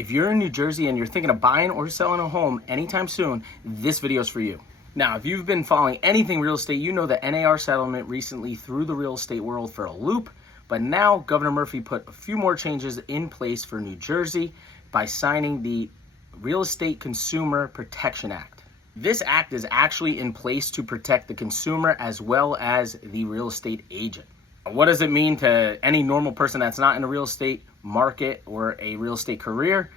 If you're in New Jersey and you're thinking of buying or selling a home anytime soon, this video is for you. Now, if you've been following anything real estate, you know the NAR settlement recently threw the real estate world for a loop, but now Governor Murphy put a few more changes in place for New Jersey by signing the Real Estate Consumer Protection Act. This act is actually in place to protect the consumer as well as the real estate agent. What does it mean to any normal person that's not in a real estate market or a real estate career?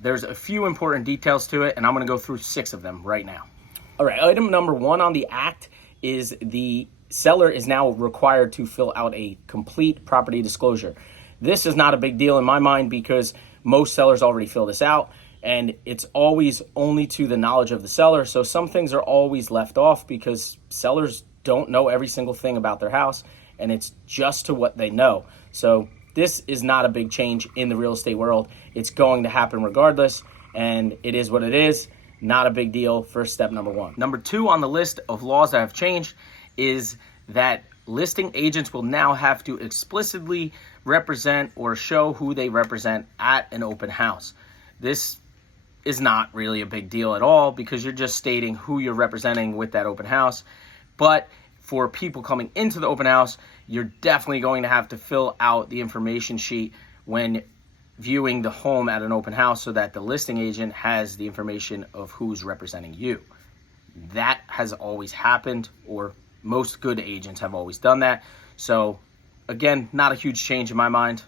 There's a few important details to it, and I'm going to go through 6 of them right now. All right, item number 1 on the act is the seller is now required to fill out a complete property disclosure. This is not a big deal in my mind because most sellers already fill this out, and it's always only to the knowledge of the seller. So some things are always left off because sellers don't know every single thing about their house, and it's just to what they know. So this is not a big change in the real estate world. It's going to happen regardless, and it is what it is. Not a big deal for step number 1. Number 2 on the list of laws that have changed is that listing agents will now have to explicitly represent or show who they represent at an open house. This is not really a big deal at all because you're just stating who you're representing with that open house. But for people coming into the open house, you're definitely going to have to fill out the information sheet when viewing the home at an open house so that the listing agent has the information of who's representing you. That has always happened, or most good agents have always done that. So again, not a huge change in my mind,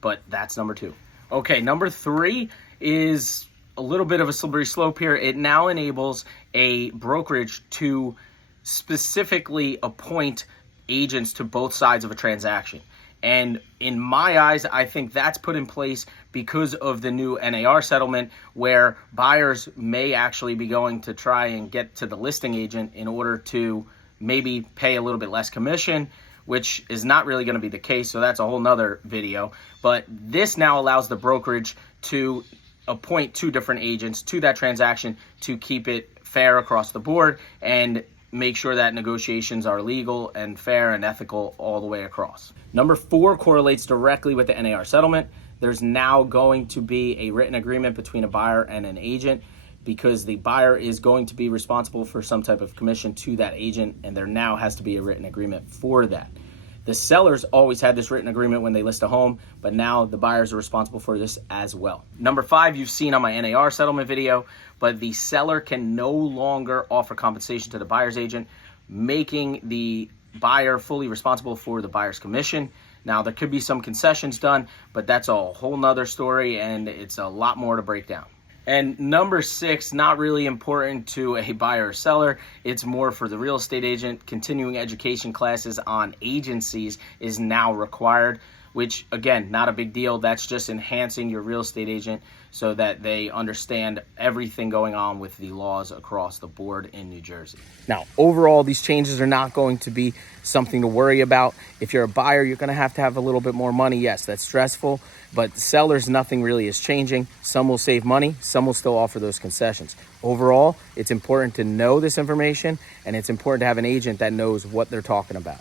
but that's number 2. Okay, number 3 is a little bit of a slippery slope here. It now enables a brokerage to specifically appoint agents to both sides of a transaction. And in my eyes, I think that's put in place because of the new NAR settlement, where buyers may actually be going to try and get to the listing agent in order to maybe pay a little bit less commission, which is not really going to be the case. So that's a whole nother video. But this now allows the brokerage to appoint 2 different agents to that transaction to keep it fair across the board and make sure that negotiations are legal and fair and ethical all the way across. Number 4 correlates directly with the NAR settlement. There's now going to be a written agreement between a buyer and an agent because the buyer is going to be responsible for some type of commission to that agent, and there now has to be a written agreement for that. The sellers always had this written agreement when they list a home, but now the buyers are responsible for this as well. Number 5, you've seen on my NAR settlement video, but the seller can no longer offer compensation to the buyer's agent, making the buyer fully responsible for the buyer's commission. Now, there could be some concessions done, but that's a whole nother story, and it's a lot more to break down. And number 6, not really important to a buyer or seller. It's more for the real estate agent. Continuing education classes on agencies is now required, which, again, not a big deal. That's just enhancing your real estate agent so that they understand everything going on with the laws across the board in New Jersey. Now, overall, these changes are not going to be something to worry about. If you're a buyer, you're going to have a little bit more money. Yes, that's stressful, but sellers, nothing really is changing. Some will save money. Some will still offer those concessions. Overall, it's important to know this information, and it's important to have an agent that knows what they're talking about.